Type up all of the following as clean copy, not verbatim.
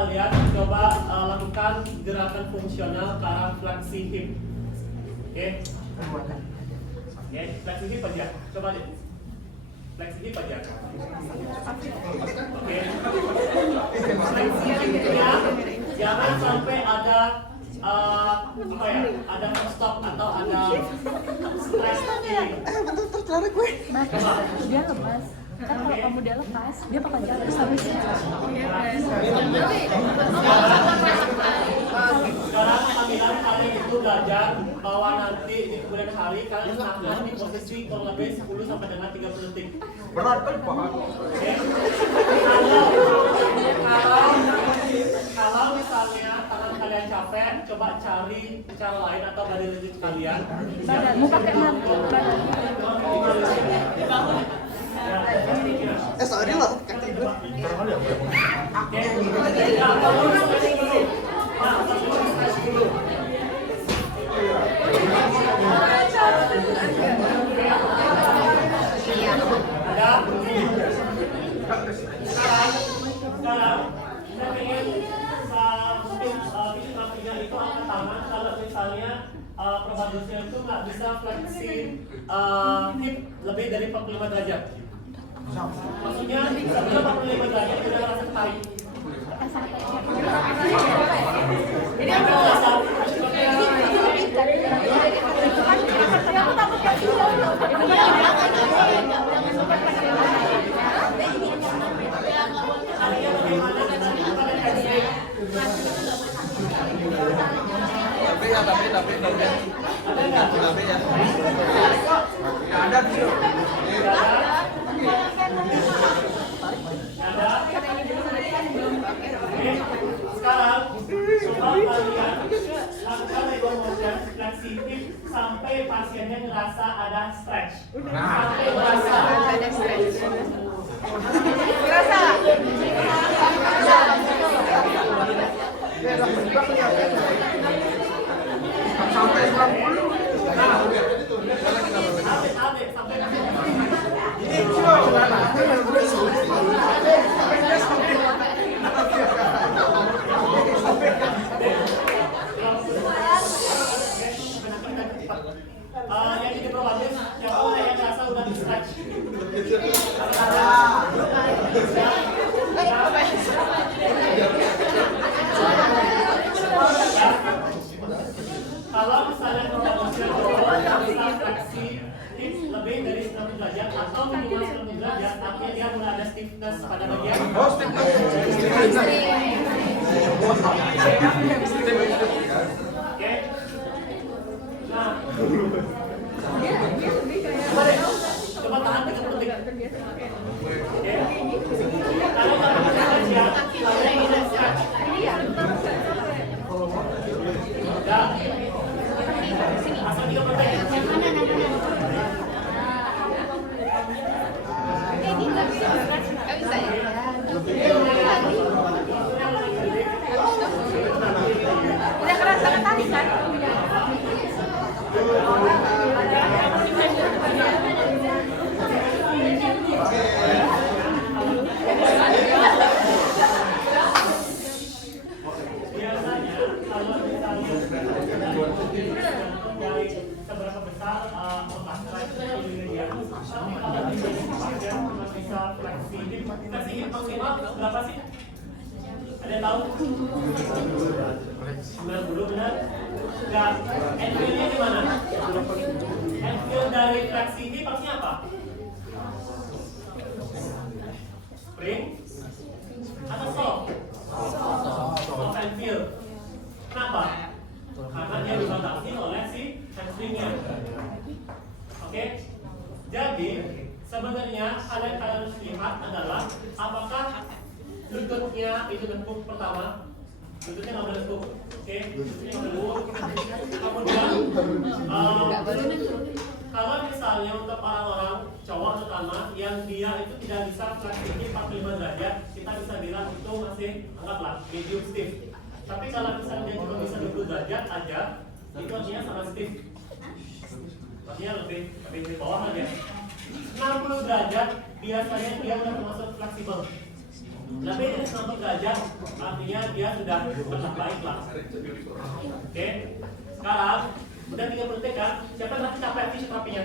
kalian coba lakukan gerakan fungsional ke arah fleksi hip. Oke, fleksi hip aja. Coba deh. Fleksi hip aja. Oke. Fleksi hipnya jangan sampai ada ada stop atau ada stress. Tertarik gue. Dia lepas. Kan kalau kamu dia lepas, dia bakal jatuh habis. Sekarang panggilan kalian itu belajar bahwa nanti di kemudian hari kalian akan di posisi kurang lebih 10 sampai dengan 30 detik. Berat kan Pak? Oke. Kalau misalnya tangan kalian capek, coba cari cara lain atau body language kalian. Badanmu pakai badan. Sorry loh, kaki gue. Sekarang saya pengen fisioterapia itu angkat tangan kalau misalnya probabilitasnya itu nggak bisa fleksi hip lebih dari 45 derajat. Maksudnya sebelum 45 derajat udah rasa tarik. Ini apa? Aku takut kasih. Tapi ya. Ada di Sekarang coba kalian lakukan motion fleksi hip sampai pasiennya ngerasa ada stretch. Sampai ngerasa ada stretch. sampai 90. Yang di probatis, yang rasa udah di stretch. Kalau misalnya probatisnya bisa fleksi hip lebih dari 90 derajat atau minimal 90 derajat, tapi dia mulai ada stiffness pada bagian. Oke. Nah, coba tahan 30 detik. Oke. Kalau nggak bisa aja, kalian bisa stretch. Ya. Asal 30 detik. Udah kerasa tadi kan? Biasanya kalau misalnya dari seberapa besar otak stretch ini dia, tapi kalau di pasien cuma bisa fleksi hip, fleksi hip maksimal berapa sih? Ada yang tahu? 90 benar? Enggak. End-feel-nya di mana? End-feel dari fleksi hip maksudnya apa? Spring? Atau soft? Soft and feel. Kenapa? Karena dia dibatasi oleh si hamstringnya. Oke? Jadi sebenarnya kalian harus lihat adalah apakah lututnya itu lekuk pertama, lututnya nggak boleh lekuk, oke? Lututnya nggak boleh lekuk. Kemudian kalau misalnya untuk orang-orang cowok terutama yang dia itu tidak bisa fleksi 45 derajat, kita bisa bilang itu masih anggaplah medium stiff. Tapi kalau misalnya dia cuma bisa 20 derajat aja, itu artinya sangat stiff. Artinya lebih di bawah aja. 60 derajat biasanya dia udah termasuk fleksibel. Lebih dari 90 derajat artinya dia sudah bergerak baik lah. Oke, sekarang udah 30 detik kan? Siapa yang masih capek fisioterapinya?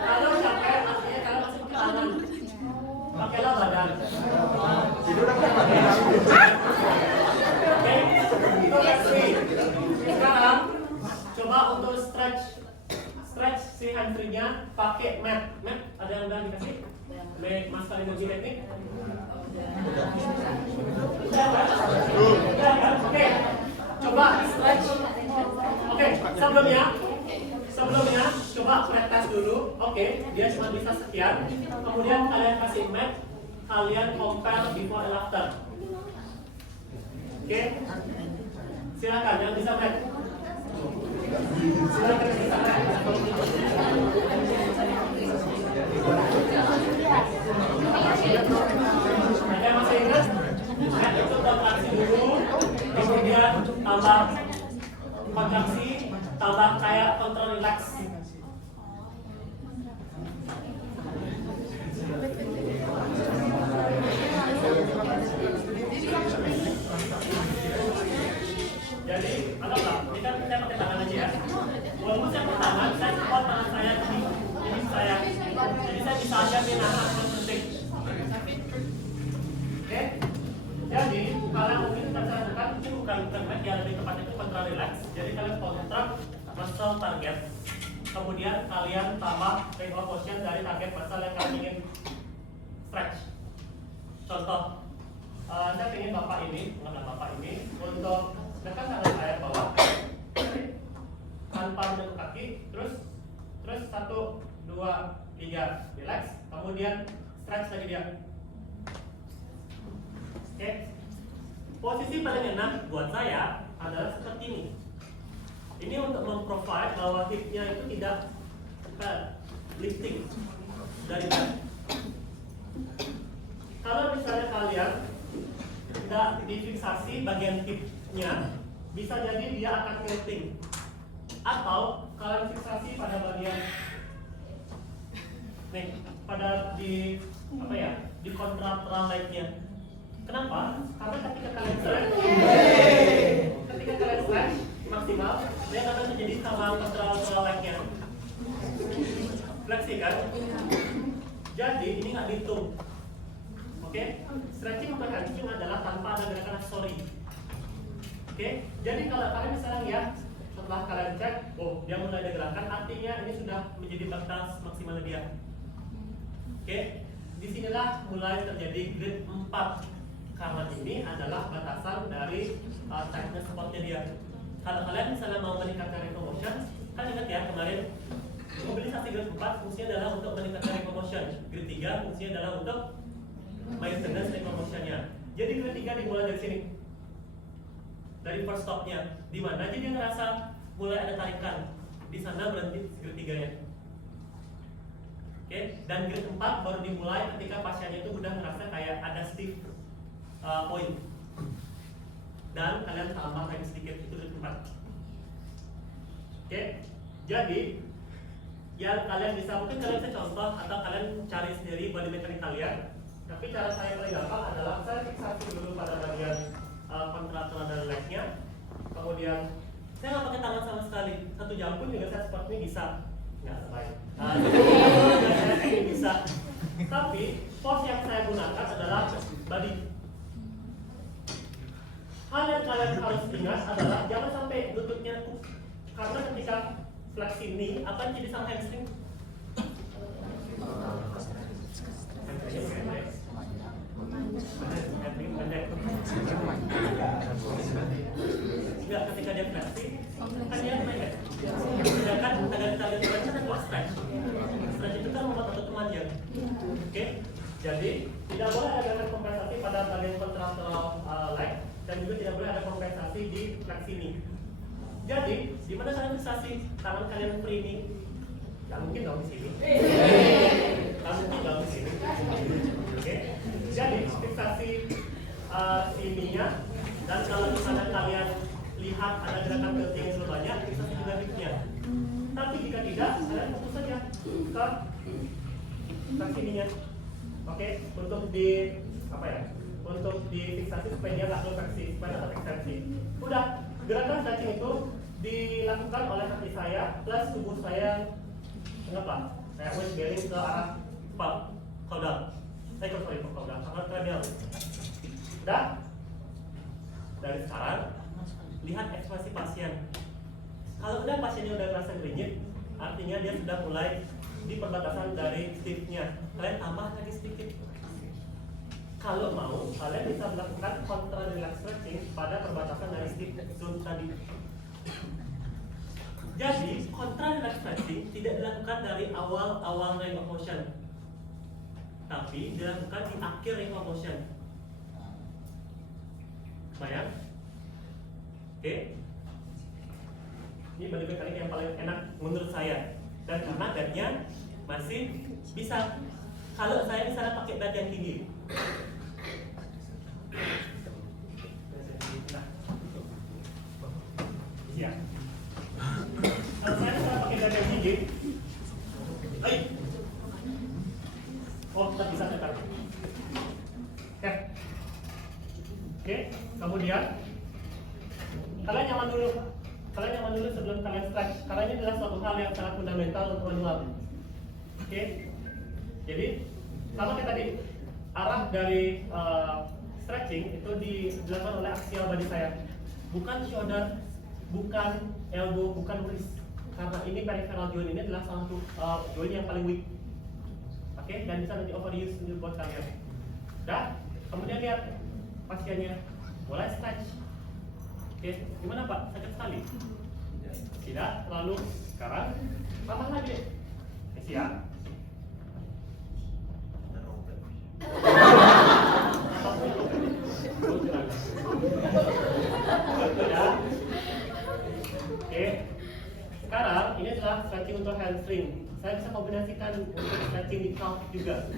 Kalau capek artinya kalian masih pakai tangan. Pakailah badan. Oke, itu reaksi. Sekarang coba untuk stretch si hamstringnya pakai mat. Ada yang udah dikasih? Mas kalian mau teknik? Udah kan? Oke. Coba stretch. Oke, sebelumnya coba praktek dulu. Oke, dia cuma bisa sekian. Kemudian kalian kasih mat, kalian compare before and after. Oke. Silakan yang bisa mat. Silakan yang bisa mat. Ada yang masih ingat? Mat itu kontraksi dulu, kemudian tambah kontraksi, tambah kayak kontrol relax. Jadi, anggaplah, ini kan saya pakai tangan aja ya. Walaupun saya pakai tangan, saya support tangan saya jadi saya bisa aja menahan penting. Oke, jadi kalau mungkin kita lakukan mungkin bukan mat yang lebih tepat itu kontra relax. Jadi kalian kontrak muscle target, kemudian kalian tambah range of motion dari target muscle yang kalian ingin stretch. Contoh, saya ingin bapak ini untuk dekat tangan saya bawah, tanpa menyentuh kaki, terus 1, 2, 3 relax, kemudian stretch lagi dia. Oke, posisi paling enak buat saya adalah seperti ini. Ini untuk memprovide bahwa hipnya itu tidak lifting dari badan. Kalau misalnya kalian tidak difiksasi bagian hipnya, bisa jadi dia akan lifting. Atau kalian fiksasi pada bagian di contralateral leg-nya. Kenapa? Karena ketika kalian stretch maksimal, dia akan menjadi sama contralateral leg-nya. Fleksi kan? Jadi ini nggak dihitung. Oke? Stretching untuk hamstring adalah tanpa ada gerakan aksesori. Oke? Jadi kalau kalian misalnya lihat setelah kalian cek, oh dia mulai ada gerakan, artinya ini sudah menjadi batas maksimal dia. Oke? Disinilah mulai terjadi grade 4. Karena ini adalah batasan dari tightness spotnya dia. Kalau kalian misalnya mau meningkatkan range of motion, kan ingat ya kemarin mobilisasi grade 4 fungsinya adalah untuk meningkatkan range of motion. Grade 3 fungsinya adalah untuk maintenance range of motionnya. Jadi grade 3 dimulai dari sini, dari first stopnya, di mana jadi dia ngerasa mulai ada tarikan. Di sana berhenti grade 3-nya. Oke, dan grade 4 baru dimulai ketika pasiennya itu udah ngerasa kayak ada stiff point. Dan kalian tambah lagi sedikit, itu grade 4. Oke, jadi yang kalian bisa, mungkin kalian bisa contoh atau kalian cari sendiri body mechanic kalian. Tapi cara saya paling gampang adalah saya fiksasi dulu pada bagian contralateral dan leg-nya. Kemudian saya nggak pakai tangan sama sekali. 1 jam pun juga saya seperti ini bisa. Nggak baik. Ini bisa. Tapi pose yang saya gunakan adalah body. Hal yang kalian harus ingat adalah jangan sampai lututnya tuh, karena ketika fleksi ini akan jadi sama hamstring. Enggak, ketika dia fleksi kan dia naik. Sedangkan target stretch adalah stretch. Stretch itu kan membuat otot memanjang. Oke, jadi tidak boleh ada gerakan kompensasi pada bagian contralateral leg dan juga tidak boleh ada kompensasi di fleksi ini. Jadi di mana kalian fiksasi tangan kalian free ini? Gak mungkin dong di sini. Gak mungkin dong di sini. Oke, jadi fiksasi sininya, dan kalau misalnya kalian lihat ada gerakan tilting yang lebih banyak, fiksasi juga hipnya. Tapi jika tidak, kalian ke sininya. Oke, untuk di apa ya? Untuk difiksasi supaya dia nggak kontraksi, supaya tetap ekstensi. Udah, gerakan stretching itu dilakukan oleh kaki saya plus tubuh saya, anggaplah saya waist bearing ke arah caudal. Sorry, caudal, arah cranial. Udah? Dari sekarang lihat ekspresi pasien. Kalau udah pasiennya udah merasa rigid, artinya dia sudah mulai di perbatasan dari stiffnya. Kalian tambah lagi sedikit. Kalau mau, kalian bisa melakukan contra relax stretching pada perbatasan dari stiff zone tadi. Jadi, contra relax stretching tidak dilakukan dari awal range of motion, tapi dilakukan di akhir range of motion. Bayang? Oke? Ini body mekanik yang paling enak menurut saya. Dan karena bednya masih bisa. Kalau saya di sana pakai bed yang tinggi. Nah, siap. Kalau saya di sana pakai bed yang tinggi, oh tetap bisa tetap. Oke, kemudian kalian nyaman dulu sebelum kalian stretch, karena ini adalah suatu hal yang sangat fundamental untuk manual. Oke, jadi sama kayak tadi, arah dari stretching itu dilakukan oleh axial body saya, bukan shoulder, bukan elbow, bukan wrist, karena ini peripheral joint ini adalah salah satu joint yang paling weak. Oke, dan bisa nanti overuse buat kalian. Dah, kemudian lihat pasiennya mulai stretch. Oke, gimana Pak? Sakit sekali? Tidak, lalu sekarang tambah lagi. Siap. Oke, sekarang ini adalah stretching untuk hamstring. Saya bisa kombinasikan untuk stretching di calf juga.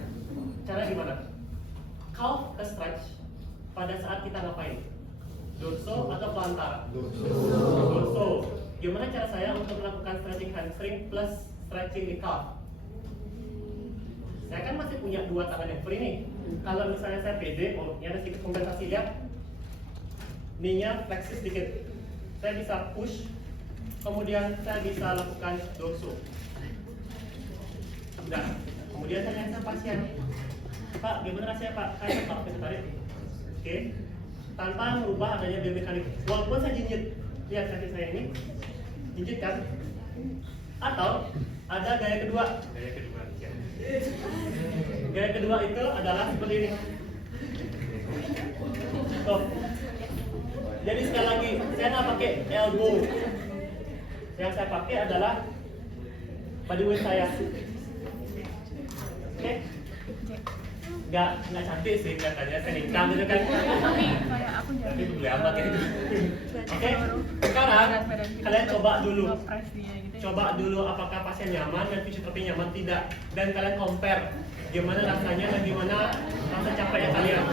Cara gimana? Calf ke stretch pada saat kita ngapain? Dorso atau pelantara? Dorso. Gimana cara saya untuk melakukan stretching hamstring plus stretching di calf? Saya kan masih punya dua tangan yang free nih. Kalau misalnya saya pede, ini ada sedikit kompensasi, lihat. Kneenya fleksi sedikit. Saya bisa push, kemudian saya bisa lakukan dorso. Udah. Kemudian saya tanya pasien, Pak, gimana rasanya Pak? Kayak Pak, bisa tarik. Oke. Tanpa merubah adanya biomekanik. Walaupun saya jinjit, lihat kaki saya ini, jinjit kan? Atau ada gaya kedua. Gaya kedua itu adalah seperti ini. Tuh. Jadi sekali lagi, saya nggak pakai elbow. Yang saya pakai adalah body weight saya. Oke? Nggak cantik sih katanya, seningkang gitu kan. Tapi kayak aku jadi. Tapi boleh amat gitu. Oke, sekarang kalian coba dulu. Coba dulu apakah pasien nyaman dan fisioterapi nyaman tidak, dan kalian compare gimana rasanya dan gimana rasa capeknya kalian.